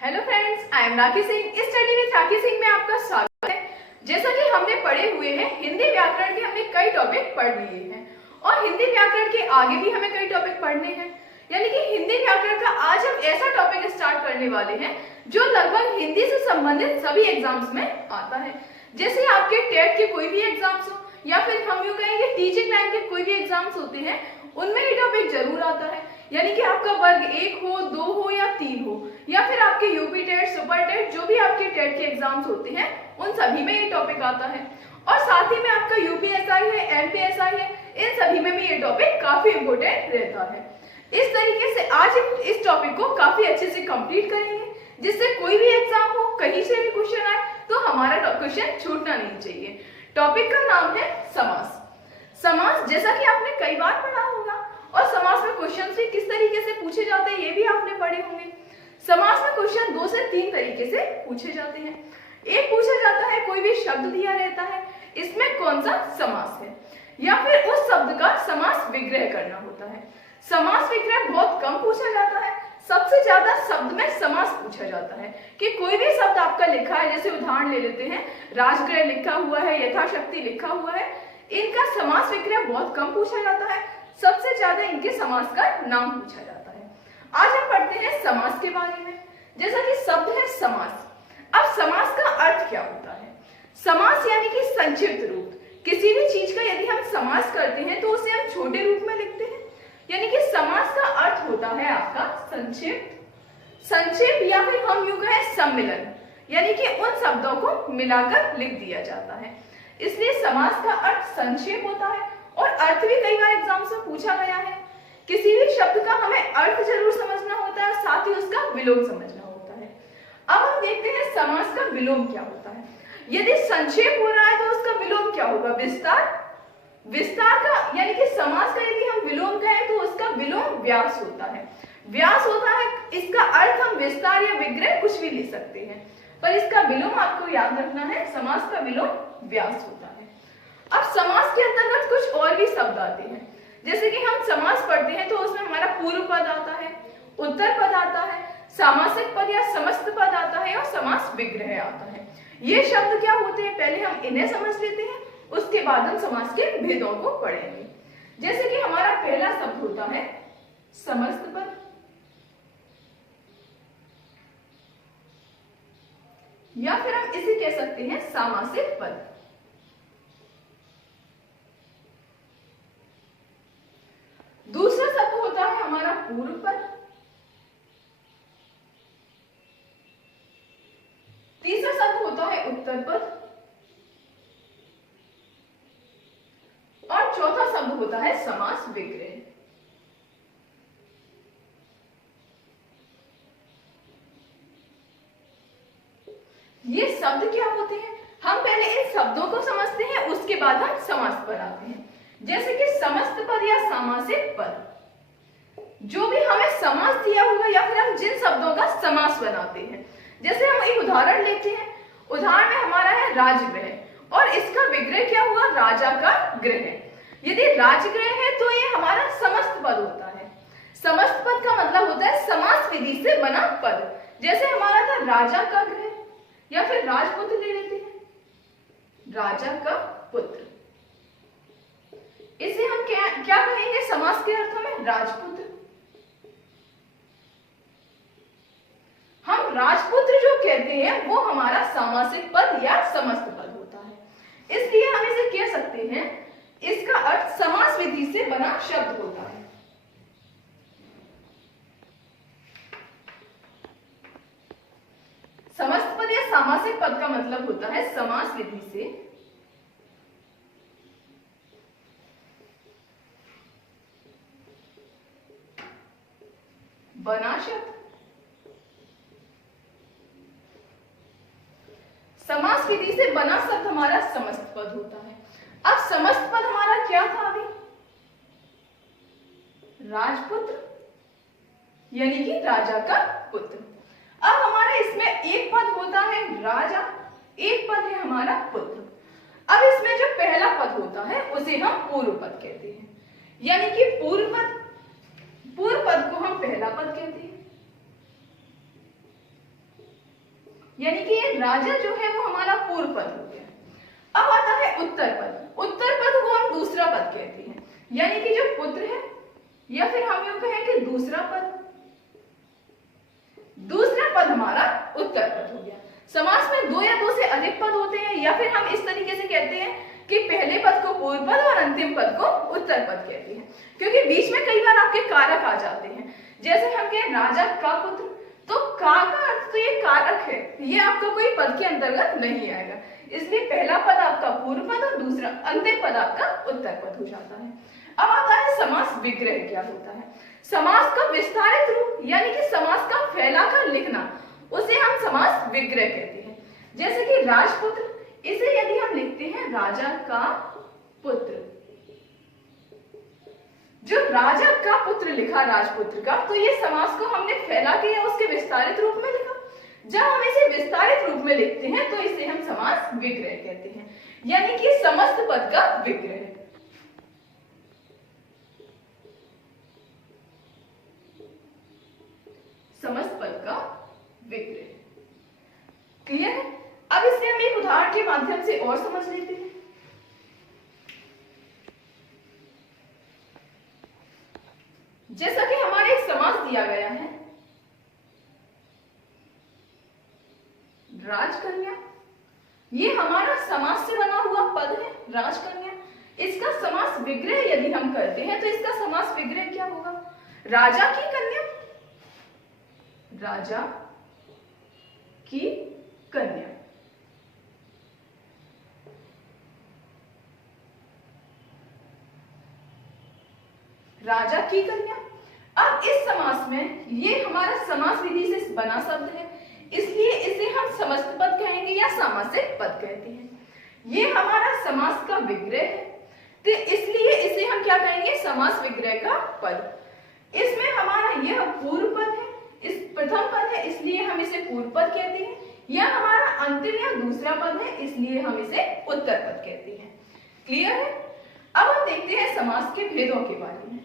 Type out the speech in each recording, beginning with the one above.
Hello friends, I am Rakhi Singh. Study with Rakhi Singh में आपका स्वागत है। जैसा कि हमने पढ़े हुए हैं, हिंदी व्याकरण के हमने कई टॉपिक पढ़ लिए हैं और हिंदी व्याकरण के आगे भी हमें कई टॉपिक पढ़ने हैं। यानी कि हिंदी व्याकरण का आज हम ऐसा टॉपिक स्टार्ट करने वाले हैं जो लगभग हिंदी से संबंधित सभी एग्जाम्स में आता है। जैसे आपके टेट के कोई भी एग्जाम्स हो या फिर हम यूं कहेंगे टीचिंग लाइन के कोई भी एग्जाम्स होते हैं, उनमें ये टॉपिक जरूर आता है। यानी कि आपका वर्ग 1 हो, 2 हो या 3 हो, या फिर आपके यूपी टेट, सुपर टेट, जो भी आपके टेट के एग्जाम्स होते हैं उन सभी में ये टॉपिक आता है। और साथ ही में आपका यूपीएसआई है, एमपीएसआई है, इन सभी में भी ये टॉपिक काफी इंपॉर्टेंट रहता है। इस तरीके से आज हम इस टॉपिक को काफी अच्छे से कंप्लीट करेंगे, जिससे कोई भी एग्जाम हो, कहीं से भी क्वेश्चन आए तो हमारा क्वेश्चन छूटना नहीं चाहिए। टॉपिक का नाम है समास। समास जैसा कि आपने कई बार पढ़ा होगा और समास में क्वेश्चन भी किस तरीके से पूछे जाते हैं ये भी आपने पढ़े होंगे। समास में क्वेश्चन 2 से 3 तरीके से पूछे जाते हैं। एक पूछा जाता है कोई भी शब्द दिया रहता है, इसमें कौन सा समास है, या फिर उस शब्द का समास विग्रह करना होता है। समास विग्रह बहुत कम पूछा जाता है, सबसे ज्यादा शब्द में समास पूछा जाता है कि कोई भी शब्द आपका लिखा है, जैसे उदाहरण ले लेते हैं, राजगृह लिखा हुआ है, यथाशक्ति लिखा हुआ है, इनका समास विग्रह बहुत कम पूछा जाता है, सबसे ज्यादा इनके समास का नाम पूछा जाता है। आज हम पढ़ते हैं समास के बारे में। जैसा कि शब्द है समास। अब समास का अर्थ क्या होता है? समास यानी कि संक्षिप्त रूप। किसी भी चीज का यदि हम समास करते हैं तो उसे हम छोटे रूप में लिखते हैं। यानी कि समास का अर्थ होता है आपका संक्षेप या फिर हम यूं कहें सम्मिलन, यानी कि उन शब्दों को मिलाकर लिख दिया जाता है। इसलिए समास का अर्थ संक्षेप होता है और अर्थ भी कई बार एग्जाम्स में पूछा गया है। किसी भी शब्द का हमें अर्थ जरूर समझना होता है और साथ ही उसका विलोम समझना होता है। अब हम देखते हैं समास का विलोम क्या होता है। यदि संक्षेप हो रहा है तो उसका विलोम क्या होगा? विस्तार का, यानी कि समास का यदि हम विलोम कहें तो उसका विलोम व्यास होता है। व्यास होता है, इसका अर्थ हम विस्तार या विग्रह कुछ भी ले सकते हैं, पर इसका विलोम आपको याद रखना है, समास का विलोम व्यास होता है। अब समास के अंतर्गत कुछ और भी शब्द आते हैं। जैसे कि हम समास पढ़ते हैं तो उसमें हमारा पूर्व पद आता है, उत्तर पद आता है, सामासिक पद या समस्त पद आता है और समास विग्रह आता है। ये शब्द क्या होते हैं, पहले हम इन्हें समझ लेते हैं, उसके बाद हम समास के भेदों को पढ़ेंगे। जैसे कि हमारा पहला शब्द होता है समस्त पद, या फिर हम इसे कह सकते हैं सामासिक पद। दूसरा शब्द होता है हमारा पूर्व पद। तीसरा शब्द होता है उत्तर पद और चौथा शब्द होता है समास विग्रह। ये शब्द क्या होते हैं? हम पहले इन शब्दों को समझते हैं, उसके बाद हम समास पर आते हैं। जैसे कि समस्त पद या सामासिक पद, जो भी हमें समास दिया होगा या फिर हम जिन शब्दों का समास बनाते हैं। जैसे हम एक उदाहरण लेते हैं, उदाहरण में हमारा है राजगृह और इसका विग्रह क्या हुआ? राजा का गृह। यदि राजगृह है तो ये हमारा समस्त पद होता है। समस्त पद का मतलब होता है समास विधि से बना पद। जैसे हमारा था राजा का गृह, या फिर राजपुत्र ले लेते हैं, राजा का पुत्र। इसे हम क्या कहेंगे समास के अर्थों में? राजपुत्र। हम राजपुत्र जो कहते हैं वो हमारा सामासिक पद या समस्त पद होता है। इसलिए हम इसे कह सकते हैं, इसका अर्थ समास विधि से बना शब्द होता है। समस्त पद या सामासिक पद का मतलब होता है समास विधि से बना शब्द। समास विधि से बना शब्द हमारा समस्त पद होता है। अब समस्त पद हमारा क्या था अभी? राजपुत्र, यानी कि राजा का पुत्र। अब हमारा इसमें एक पद होता है राजा, एक पद है हमारा पुत्र। अब इसमें जो पहला पद होता है उसे हम पूर्व पद कहते हैं, यानी कि पूर्व पद को हम पहला पद कहते हैं यानी कि ये राजा जो है वो हमारा पूर्व पद हो गया। अब आता है उत्तर पद। उत्तर पद को हम दूसरा पद कहते हैं, यानी कि जो पुत्र है, या फिर हम यूं कहें कि दूसरा पद, दूसरा पद हमारा उत्तर पद हो गया। समास में दो या दो से अधिक पद होते हैं, या फिर हम इस तरीके से कहते हैं कि पहले पद को पूर्व पद और अंतिम पद को उत्तर पद कहते हैं, क्योंकि बीच में कई बार आपके कारक आ जाते हैं। जैसे हम कहें राजा का पुत्र, तो का अर्थ तो ये कारक है, ये आपका कोई पद के अंतर्गत नहीं आएगा, इसलिए पहला पद आपका पूर्व पद और दूसरा अंतिम पद आपका उत्तर पद हो जाता है। अब आता है समास विग्रह। क्या होता है? समास का विस्तारित रूप, यानी कि समास का फैलाकर लिखना, उसे हम समास विग्रह कहते हैं। जैसे कि राजपुत्र, इसे यदि हम लिखते हैं राजा का पुत्र, जो राजा का पुत्र लिखा राजपुत्र का, तो ये समास को हमने फैला के या उसके विस्तारित रूप में लिखा। जब हम इसे विस्तारित रूप में लिखते हैं तो इसे हम समास विग्रह कहते हैं, यानी कि समस्त पद का विग्रह। समस्त पद का विग्रह। क्लियर है? अब इसे हम एक उदाहरण के माध्यम से और समझ लेते हैं। जैसा कि हमारे एक समास दिया गया है, राजकन्या, ये हमारा समास से बना हुआ पद है राजकन्या। इसका समास विग्रह यदि हम करते हैं तो इसका समास विग्रह क्या होगा? राजा की कन्या, राजा की कन्या। राजा की कन्या। अब इस समास में ये हमारा समास विधि से बना शब्द है, इसलिए इसे हम समस्त पद कहेंगे या सामासिक पद कहते हैं। ये हमारा समास का विग्रह है, तो इसलिए इसे हम क्या कहेंगे? समास विग्रह का पद। इसमें हमारा यह पूर्व पद है, इस प्रथम पद है, इसलिए हम इसे पूर्व पद कहते हैं। यह हमारा अंतिम या दूसरा पद है, इसलिए हम इसे उत्तर पद कहते हैं। क्लियर है? अब हम देखते हैं समास के भेदों के बारे में।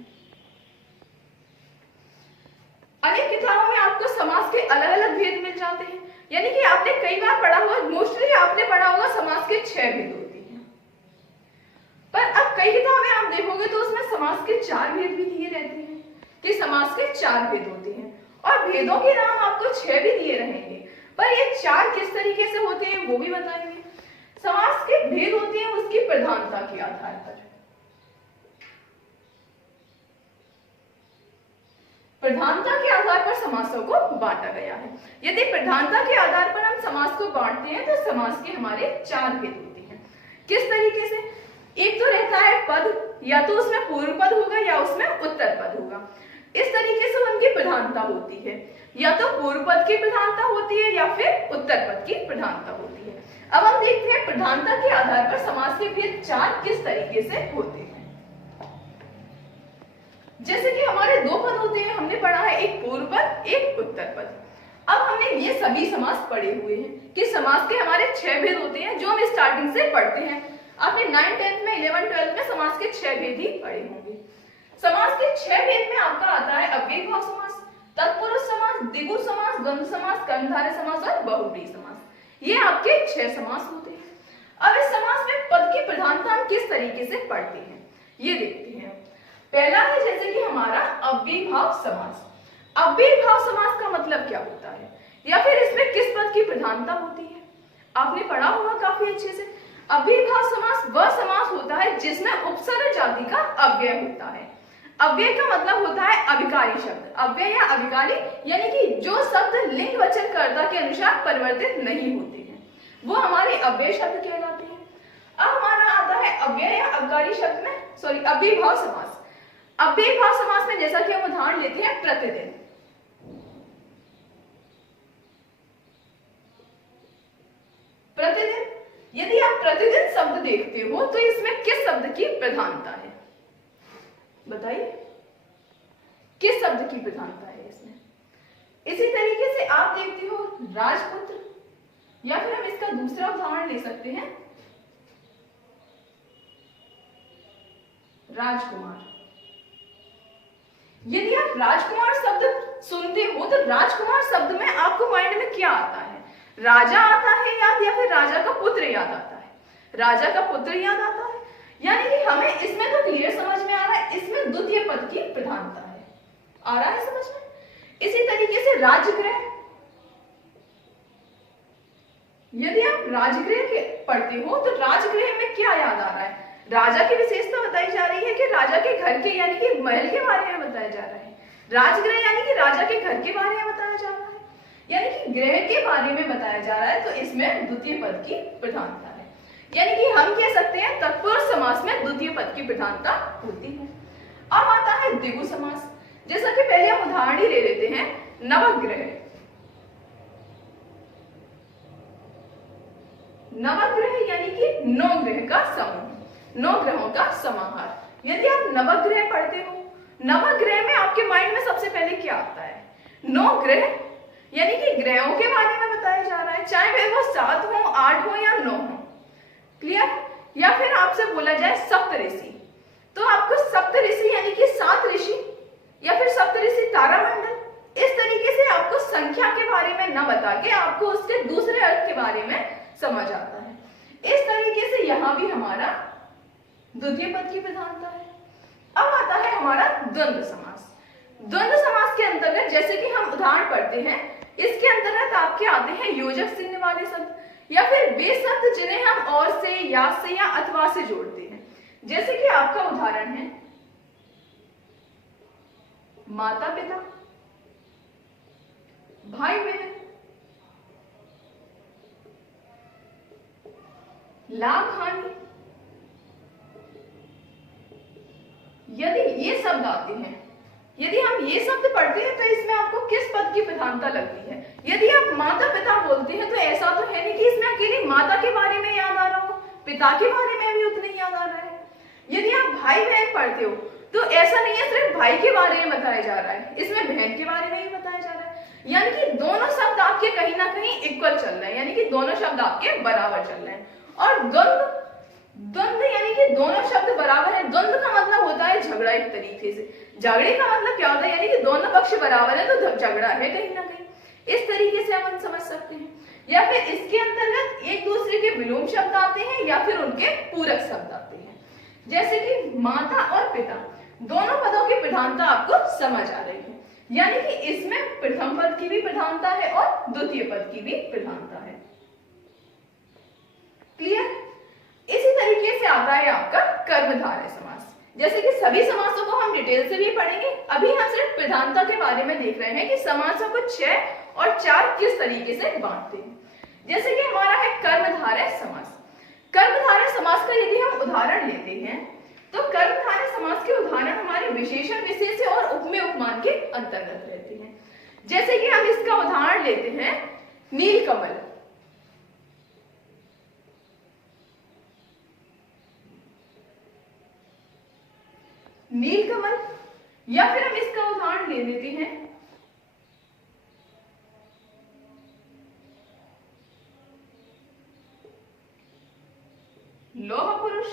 अनेक किताबों में आपको समास के अलग अलग भेद मिल जाते हैं, यानी कि आपने कई बार पढ़ा होगा, मोस्टली आपने पढ़ा होगा समास के 6 भेद होते हैं। पर अब कई किताबें आप देखोगे तो उसमें समास के 4 भेद भी दिए रहते हैं, कि समास के 4 भेद होते हैं, और भेदों के नाम आपको 6 भी दिए रहेंगे, पर ये 4 किस तरीके से होते हैं वो भी बताएंगे। समास के भेद होते हैं उसकी प्रधानता के आधार पर। प्रधानता के आधार पर समासों को बांटा गया है। यदि प्रधानता के आधार पर हम समास को बांटते हैं तो समास के हमारे 4 भेद होते हैं। किस तरीके से? एक तो रहता है पद, या तो उसमें पूर्व पद होगा या उसमें उत्तर पद होगा। इस तरीके से उनकी प्रधानता होती है, या तो पूर्व पद की प्रधानता होती है या फिर उत्तर पद की प्रधानता होती है। अब हम देखते हैं प्रधानता के आधार पर समास के भेद 4 किस तरीके से होते हैं। जैसे कि हमारे 2 पद होते हैं, हमने पढ़ा है, एक पूर्व पद एक उत्तर पद। अब हमने ये सभी समास पढ़े हुए हैं कि समास के हमारे 6 भेद होते हैं, जो हम स्टार्टिंग से पढ़ते हैं। आपने 9, 10 में, 11, 12 में समास के 6 भेद ही पढ़े होंगे। समास के 6 भेद में आपका आता है अव्ययीभाव समास, तत्पुरुष समास, द्विगु समास, द्वंद्व समास, कर्मधारय समास और बहुव्रीहि समास। ये आपके 6 समास होते हैं। अब इस समास में पद की प्रधानता हम किस तरीके से पढ़ते हैं ये देखते हैं। पहला है जैसे कि हमारा अव्ययीभाव समास। अव्ययीभाव समास का मतलब क्या होता है, या फिर इसमें किस पद की प्रधानता होती है, आपने पढ़ा होगा काफी अच्छे से। अव्ययीभाव समास वह समास होता है जिसमें उपसर्ग जाति का अव्यय होता है। अव्यय का मतलब होता है अभिकारी शब्द। अव्यय या अभिकारी यानी कि जो शब्द लिंग वचन कर्ता के अनुसार परिवर्तित नहीं होते हैं, वो हमारे अव्यय शब्द कहलाते हैं। अब हमारा आता है अव्यय या अभिकारी शब्द में अव्ययीभाव समास। अव्ययीभाव समास में जैसा कि हम उदाहरण लेते हैं प्रतिदिन। प्रतिदिन, यदि आप प्रतिदिन शब्द देखते हो तो इसमें किस शब्द की प्रधानता है, बताइए किस शब्द की प्रधानता है इसमें। इसी तरीके से आप देखते हो राजपुत्र, या फिर हम इसका दूसरा उदाहरण ले सकते हैं राजकुमार। यदि आप राजकुमार शब्द सुनते हो तो राजकुमार शब्द में आपको माइंड में क्या आता है? राजा आता है याद या फिर राजा का पुत्र याद आता है? राजा का पुत्र याद आता है। यानी कि हमें इसमें तो क्लियर समझ में आ रहा है, इसमें द्वितीय पद की प्रधानता है। आ रहा है समझ में? इसी तरीके से राजगृह, यदि आप राजगृह के पढ़ते हो तो राजगृह में क्या याद आ रहा है? राजा की विशेषता बताई जा रही है कि राजा के घर के यानी कि महल के बारे में बताया जा रहा है। राजगृह यानी कि राजा के घर के बारे में बताया जा रहा है, यानी कि गृह के बारे में बताया जा रहा है, तो इसमें द्वितीय पद की प्रधानता है। यानी कि हम कह सकते हैं तत्पुरुष समास में द्वितीय पद की प्रधानता होती है। अब आता है द्विगु समास। जैसा कि पहले हम उदाहरण ही ले लेते हैं, नवग्रह। नवग्रह यानी कि 9 ग्रह का समूह, 9 ग्रहों का समाहार। यदि आप नवग्रह पढ़ते हो, नवग्रह में आपके माइंड में सबसे पहले क्या आता है? 9 ग्रह यानी कि ग्रहों के बारे में बताया जा रहा है, चाहे वे वो 7 हो, 8 हो या 9 हो। क्लियर? या फिर आपसे बोला जाए सप्तऋषि, तो आपको सप्तऋषि यानी कि 7 ऋषि या फिर सप्तऋषि तारामंडल, इस तरीके से आपको संख्या के बारे में न बता के आपको उसके दूसरे अर्थ के बारे में समझ आता है। इस तरीके से यहां भी हमारा द्वितीय पद की प्रधानता है। अब आता है हमारा द्वंद्व समास। द्वंद्व समास के अंतर्गत जैसे कि हम उदाहरण पढ़ते हैं, इसके अंतर्गत आपके आते हैं योजक चिन्ह वाले शब्द या फिर वे शब्द जिन्हें हम और से, या से या अथवा से जोड़ते हैं। जैसे कि आपका उदाहरण है माता पिता, भाई बहन, लाभ हानि। यदि ये शब्द आते हैं, यदि हम ये शब्द पढ़ते हैं तो इसमें आपको किस पद की प्रधानता लगती है? यदि आप माता पिता बोलते हैं तो ऐसा तो है नहीं कि इसमें अकेले माता के बारे में याद आ रहा हो, पिता के बारे में भी उतना ही याद आ रहा है। यदि आप भाई बहन पढ़ते हो तो ऐसा नहीं है सिर्फ भाई के बारे में बताया जा रहा है, इसमें बहन के बारे में भी बताया जा रहा है। यानी कि दोनों शब्द आपके कहीं ना कहीं इक्वल चल रहे हैं, यानी कि दोनों शब्द आपके बराबर चल रहे हैं। और द्वंद्व, द्वंद्व यानी कि दोनों शब्द बराबर है। द्वंद्व का मतलब होता है झगड़ा। एक तरीके से झगड़े का मतलब क्या होता है? यानी कि दोनों पक्ष बराबर है तो झगड़ा है कहीं ना कहीं। इस तरीके से हम समझ सकते हैं। या फिर इसके अंतर्गत एक दूसरे के विलोम शब्द आते हैं या फिर उनके पूरक शब्द आते हैं। जैसे कि माता और पिता, दोनों पदों की प्रधानता आपको समझ आ रही है। यानी कि इसमें प्रथम पद की भी प्रधानता है और द्वितीय पद की भी प्रधानता है। क्लियर? इसी तरीके से आता है आपका कर्मधारय समास। जैसे कि सभी समासों को हम डिटेल से भी पढ़ेंगे, अभी हम सिर्फ प्रधानता के बारे में देख रहे हैं कि समासों को 6 और 4 किस तरीके से बांटते हैं। जैसे कि हमारा है कर्मधारय समास। कर्मधारय समास का यदि हम उदाहरण लेते हैं तो कर्मधारय समास के उदाहरण हमारे विशेषण, विशेष्य और उपमेय उपमान के अंतर्गत रहते हैं। जैसे कि हम इसका उदाहरण लेते हैं नीलकमल। नीलकमल, या फिर हम इसका उदाहरण ले लेते हैं लौह पुरुष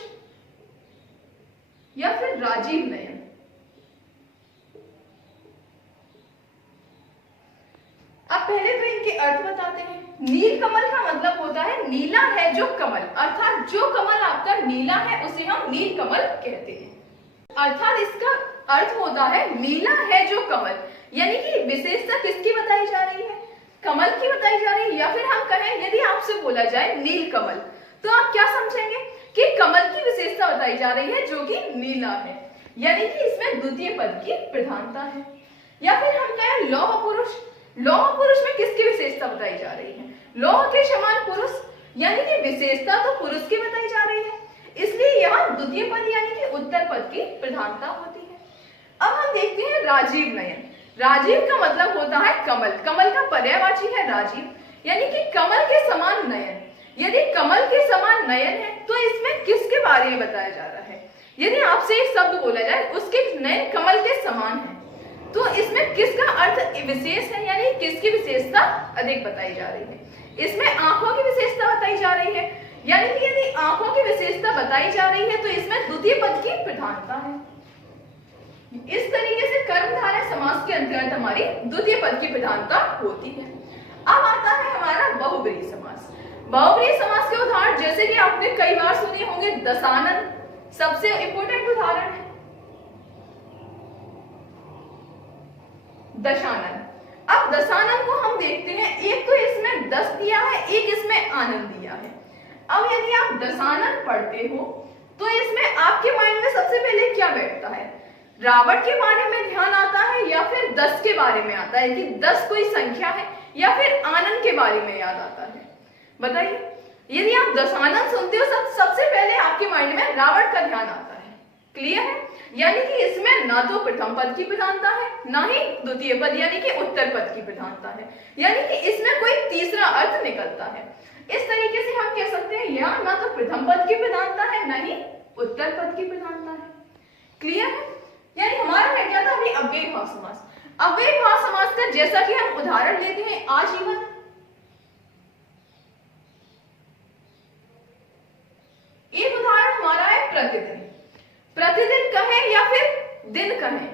या फिर राजीव नयन। अब पहले तो इनके अर्थ बताते हैं। नीलकमल का मतलब होता है नीला है जो कमल, अर्थात जो कमल आपका नीला है उसे हम नीलकमल कहते हैं। अर्थात इसका अर्थ होता है नीला है जो कमल, यानी कि विशेषता किसकी बताई जा रही है? कमल की बताई जा रही है। या फिर हम कहें यदि आपसे बोला जाए नीलकमल तो आप क्या समझेंगे कि कमल की विशेषता बताई जा रही है जो कि नीला है, यानी कि इसमें द्वितीय पद की प्रधानता है। या फिर हम कहें लौह पुरुष, लौह पुरुष में किसकी विशेषता बताई जा रही है? लौह के समान पुरुष, यानी कि विशेषता तो पुरुष की बताई जा रही है, इसलिए यहाँ द्वितीय पद यानी कि उत्तर पद की प्रधानता होती है। अब हम देखते हैं राजीव नयन। राजीव का मतलब होता है कमल, कमल का पर्यायवाची है राजीव, यानी कि कमल के समान नयन। यदि कमल के समान नयन है तो इसमें किसके बारे में बताया जा रहा है? यदि आपसे एक शब्द बोला जाए उसके नयन कमल के समान है तो इसमें किसका अर्थ विशेष है, यानी किसकी विशेषता अधिक बताई जा रही है? इसमें आंखों की विशेषता बताई जा रही है, यानी कि यदि आंखों की विशेषता बताई जा रही है तो इसमें द्वितीय पद की प्रधानता है। इस तरीके से कर्मधारय समास के अंतर्गत हमारी द्वितीय पद की प्रधानता होती है। अब आता है हमारा बहुब्रीहि समास। बहुब्रीहि समास के उदाहरण जैसे कि आपने कई बार सुने होंगे, दशानन सबसे इंपॉर्टेंट उदाहरण है, दशानन। अब दशानन को हम देखते हैं, एक तो इसमें दस दिया है, एक इसमें आनंद दिया है। अब यदि आप दशानन पढ़ते हो तो इसमें आपके माइंड में सबसे पहले क्या बैठता है? रावण के बारे में ध्यान आता है या फिर 10 के बारे में आता है कि 10 कोई संख्या है, या फिर आनंद के बारे में याद आता है? बताइए। यदि आप दशानन सुनते हो सबसे पहले आपके माइंड में रावण का ध्यान आता है। क्लियर है? यानी कि इसमें ना तो प्रथम पद की प्रधानता है, ना ही द्वितीय पद यानी कि उत्तर पद की प्रधानता है, यानी कि इसमें कोई तीसरा अर्थ निकलता है। इस तरीके से हम कह सकते हैं यहाँ ना तो प्रथम पद की प्रधानता है, ना ही उत्तर पद की प्रधानता है। क्लियर है? यानी हमारा रह गया था अभी अव्ययभाव समास। अव्ययभाव समास का जैसा कि हम उदाहरण लेते हैं आजीवन, एक उदाहरण हमारा है प्रतिदिन। प्रतिदिन कहें या फिर दिन कहें,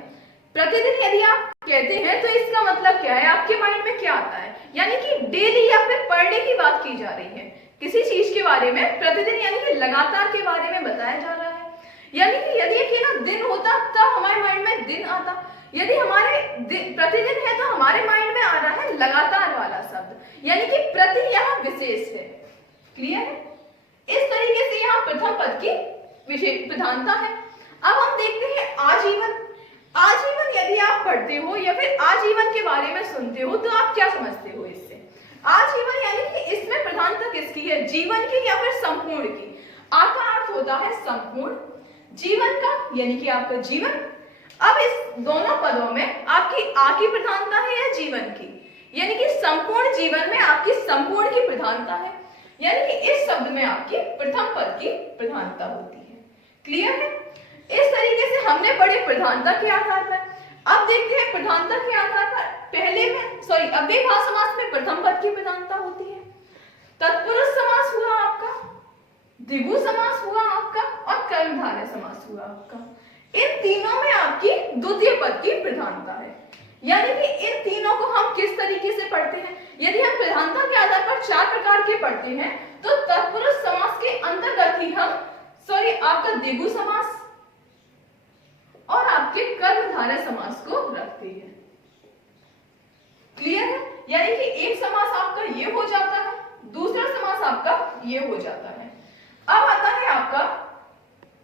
प्रतिदिन यदि आप कहते हैं तो इसका मतलब क्या है? आपके माइंड में क्या आता है? यानी कि डेली या फिर पर डे की बात की जा रही है, किसी चीज के बारे में प्रतिदिन यानी कि लगातार के बारे में बताया जा रहा है। यानी कि यदि अकेला दिन होता तब हमारे माइंड में दिन आता, यदि हमारे प्रतिदिन है तो हमारे माइंड में आ रहा है लगातार वाला शब्द, यानी कि प्रति यहाँ विशेष है। क्लियर है? इस तरीके से यहाँ प्रथम पद की विशेष प्रधानता है। अब हम देखते हैं आजीवन। आजीवन यदि आप पढ़ते हो या फिर आजीवन के बारे में सुनते हो तो आप क्या समझते हो इससे? आजीवन यानी कि इसमें प्रधानता किसकी है? जीवन की या फिर संपूर्ण की? आ का अर्थ होता है संपूर्ण, जीवन का यानी कि आपका जीवन। अब इस दोनों पदों में आपकी आ की प्रधानता है या जीवन की? यानी कि संपूर्ण जीवन में आपकी संपूर्ण की प्रधानता है, यानी कि इस शब्द में आपकी प्रथम पद की प्रधानता होती है। क्लियर है? इस तरीके से हमने पढ़े प्रधानता के आधार पर। अब देखते हैं प्रधानता के आधार पर पहले में अव्ययभाव समास में प्रथम पद की प्रधानता होती है, तत्पुरुष समास हुआ आपका, द्विगु समास हुआ आपका, और कर्मधारय समास हुआ आपका। इन तीनों में आपकी द्वितीय पद की प्रधानता है। यानी कि इन तीनों को हम किस तरीके से पढ़ते हैं? यदि हम प्रधानता के आधार पर 4 प्रकार के पढ़ते हैं तो तत्पुरुष समास के अंतर्गत ही हम आपका द्विगु समास और आपके कर्मधारय समास को रखते हैं। क्लियर है? यानी कि एक समास आपका ये हो जाता है, दूसरा समास आपका ये हो जाता है। अब आता है आपका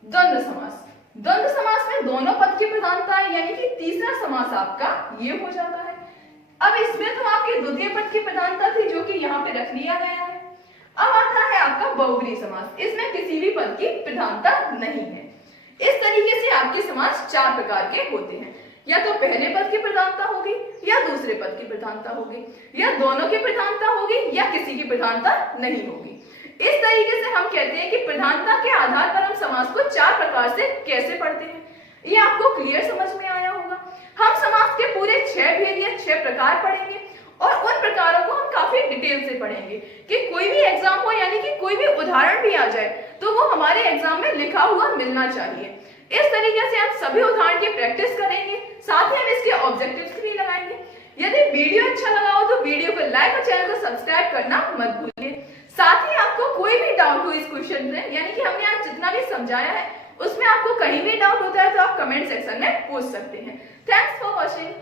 द्वंद्व समास। द्वंद्व समास में दोनों पद की प्रधानता है, यानी कि तीसरा समास आपका ये हो जाता है। अब इसमें तो आपकी द्वितीय पद की प्रधानता थी जो कि यहाँ पे रख लिया गया है। अब आता है आपका बहुब्रीहि समास, इसमें किसी भी पद की प्रधानता नहीं है। इस तरीके से आपके समास 4 प्रकार के होते हैं, या तो पहले पद की प्रधानता होगी, या दूसरे पद की प्रधानता होगी, या दोनों की प्रधानता होगी, या किसी की प्रधानता नहीं होगी। इस तरीके से हम कहते हैं कि प्रधानता के आधार पर हम समास को 4 प्रकार से कैसे पढ़ते हैं। ये आपको क्लियर समझ में आया होगा। हम समास के पूरे 6 भेद या 6 प्रकार पढ़ेंगे और उन प्रकारों को हम काफी डिटेल से पढ़ेंगे कि कोई भी एग्जाम हो, यानी कि कोई भी उदाहरण भी आ जाए तो वो हमारे एग्जाम में लिखा हुआ मिलना चाहिए। इस तरीके से हम सभी उदाहरण की प्रैक्टिस करेंगे, साथ ही हम इसके ऑब्जेक्टिव्स भी लगाएंगे। यदि वीडियो अच्छा लगा हो तो वीडियो को लाइक और चैनल को सब्सक्राइब करना मत भूलिए। साथ ही आपको कोई भी डाउट हो इस क्वेश्चन में, यानी कि हमने आज जितना भी समझाया है उसमें आपको कहीं भी डाउट होता है तो आप कमेंट सेक्शन में पूछ सकते हैं। Thanks for watching.